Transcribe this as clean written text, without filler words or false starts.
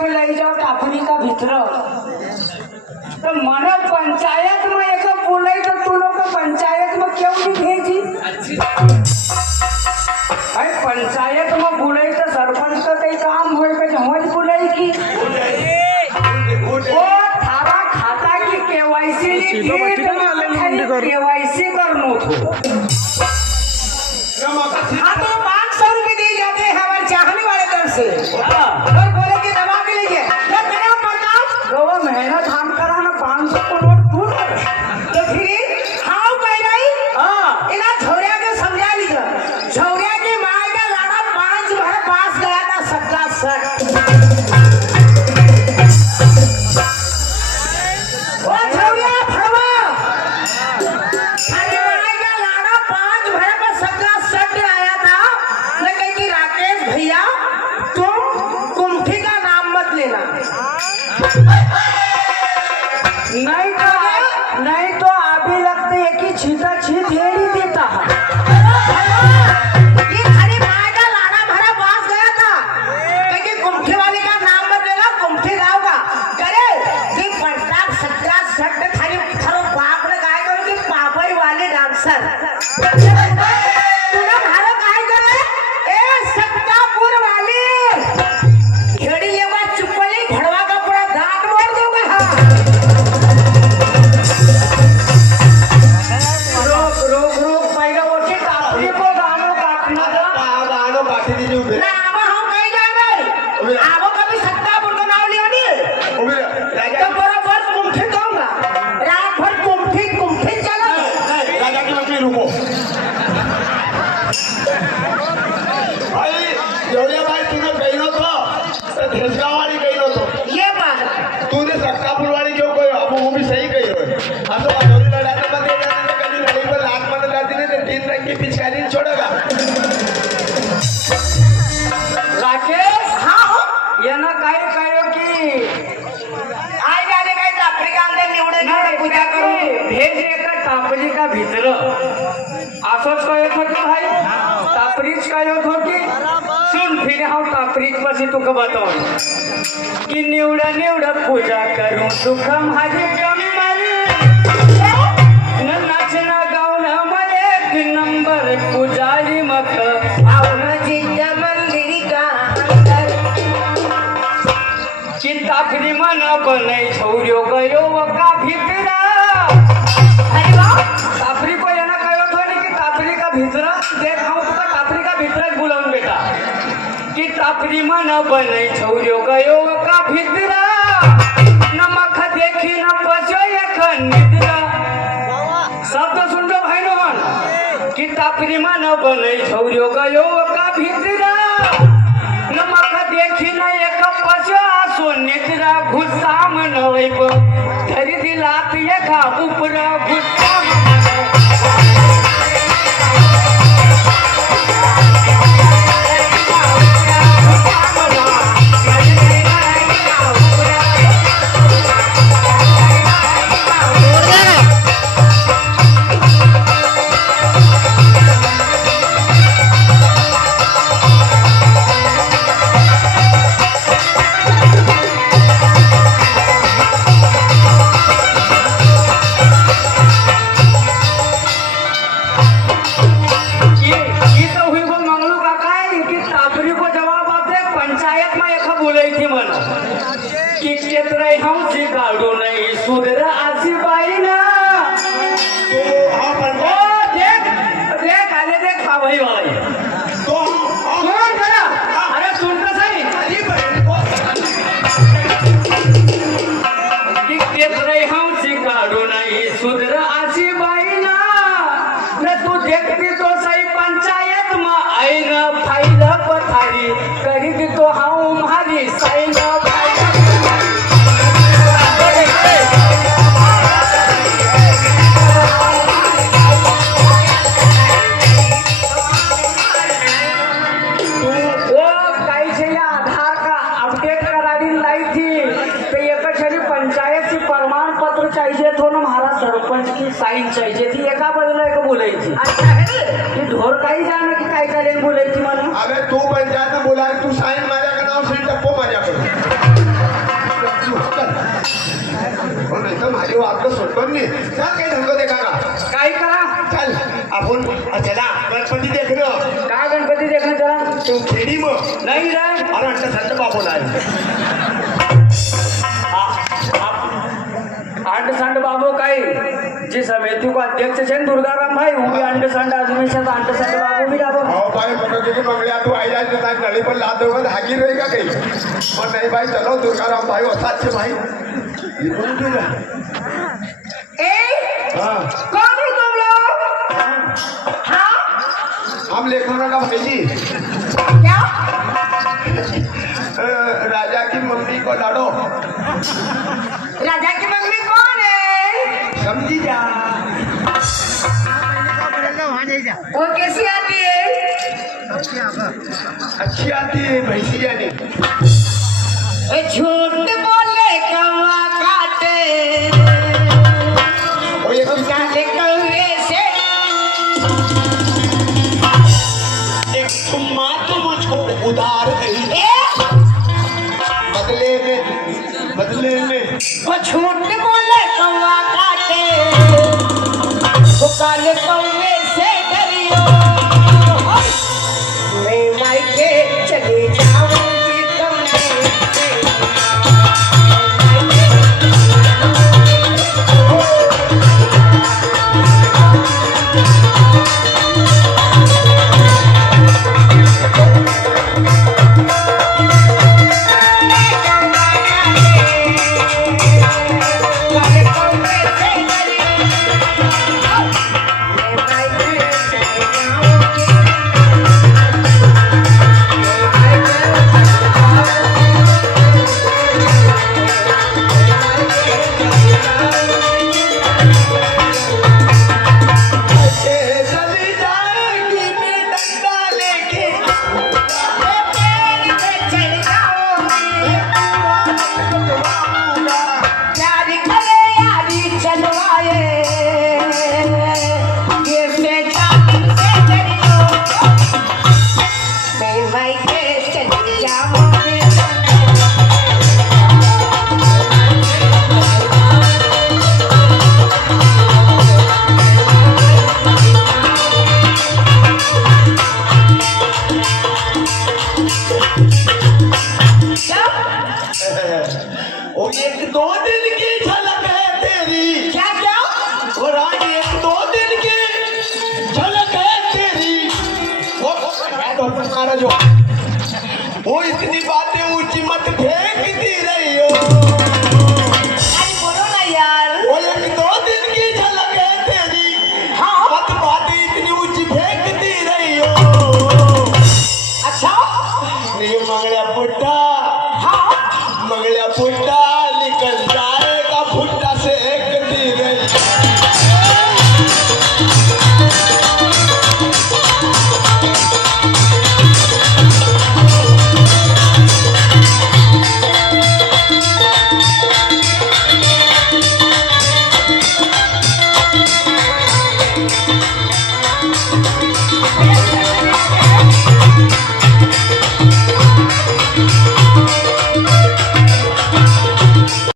एक ले जाओ टापरी का भीतर तो मन पंचायत में एक बोले तो तू लोग पंचायत में क्यों नहीं भेजी? भाई पंचायत में बोले तो सरपंच का कई काम हो बोले की वो थारा खाता की केवाईसी केवाईसी करनो थो। हाँ तो 500 रुपये दिए जाते हैं हमारे चाहने वाले तरफ से और बोले कि दबा के लीजिए वो मेहनत हम कराना 500 को नोट दूर तो फिर हाँ कह रही इना झोरिया के समझा लीजिए झोरिया की माँ का लाड़ा 5 भर पास गया था सबका सट वो झोरिया फड़वा अरे माँ का लाड़ा 5 भर पर सबका सट आया था लेकिन कि राकेश भैया तुम कुंठी का नाम मत लेना नहीं तो अभी लगते है कि छीटा छीट ही देता है। ये खाली माँ का लाड़ा भरा पास गया था लेकिन कुंठी वाले का नाम मत लेना कुंठी गाँव का करे कि 50-60 खाली थारो बाप ने गाय करो कि पापड़ वाले डांसर तूने भारो गाय करे ए सत्तापुर वाली घेड़ी ये बात चुपली घड़वा का पूरा दांत मोड़ दूंगा हाँ रोक पहले वो के काफी को गानों काटना गानों काटी दीजिए ना अब हम कहीं जाएंगे आपको कभी सत्तापुर का नाम लिया नहीं तो बराबर कुंठी दूंगा रात भर कुंठी चला राजा की मछली रुको भाई जेवढ्या भाई तुझं गई नव्हतं धेसगाव वाली गई नव्हतं ये बात तूने सत्तापुर वाली क्यों कोई अब वो भी सही गई हो असं वाजवली लढाई मध्ये जाने कधी लढाई पर लात मध्ये जाती नहीं तो 3 रंग की पिचकारी छोड़ेगा राकेश हाँ ये ना काय की आय जाने काय टापरी का अंदर निवडे ना पूजा करू भेज एका टापरी का भीतर असंच कळत होतं भाई टापरीच कळत होती सुन फिर हम टापरीच पाशी तुका बताओ कि निवडा पूजा करू सुख माझे कमल न नाचना गावना मला एक नंबर पुजारी मख आवना जिद्या मंदिर का अंदर कि टापरी मन बनई छौर्यो गयो का भीतरा अरे वाह टापरी को येना कयो थोड़ी कि टापरी का भीतरा देख हम तुका टापरी का भीतरा बुलाऊं बेटा कि टापरी मन बनई छौर्यो गयो का भीतरा नमक देखी न पचो एक निद्रा सब तो सुन लो भाई लोगन कि टापरी मन बनई छौर्यो गयो का भीतरा नमक देखी न एक पचो आसो निद्रा गुस्सा मन होइब धरी दिलात एका ऊपर गुस्सा साइन चाहिए थी एका बाजूला एक बोलायची ती ढोर काही जाणं की काय चालेल बोलायची मला अबे तू पंचायत बोला तू साइन माझ्याकडे नाव सीट टप्पो माझ्याकडे अंड संड बाबू काई जी समिति को अध्यक्ष है दुर्गाराम भाई वो भी अंड संड आदमी से अंड संड बाबू भी जाबो हो भाई म्हणत की मंगळ्या तू आई जाय तर नळी पण लाद दोघं हागी रे का काही पण नाही भाई चलो दुर्गाराम भाई होतात छे भाई ये कोण तुला हां कौन हो तुम लोग हाँ हम लेखों का भाई जी क्या राजा की मम्मी को लाडो राजा की मम्मी कौन है समझी जा वो कैसी आती है अच्छी आती है भैंसिया ने झूठ बोले कौवा काटे और ये काले कौवे से एक तुम तो मुझको उधार गई बदले में वो झूठ बोले कौवा काटे वो काले कौवे से डरियो मैं मायके चली जाऊंगी तुमने और एक दो दिन की झलक है तेरी क्या क्या और आज एक दो दिन की झलक है तेरी वो तुम्हारा जो वो इतनी बातें ऊंची मत फेंकती रही हो अरे बोलो ना यार वो एक दो दिन की झलक है तेरी हाँ मत बातें इतनी ऊंची फेंकती रही हो अच्छा नहीं मंगला पुट्टा हाँ मंगला पुट्टा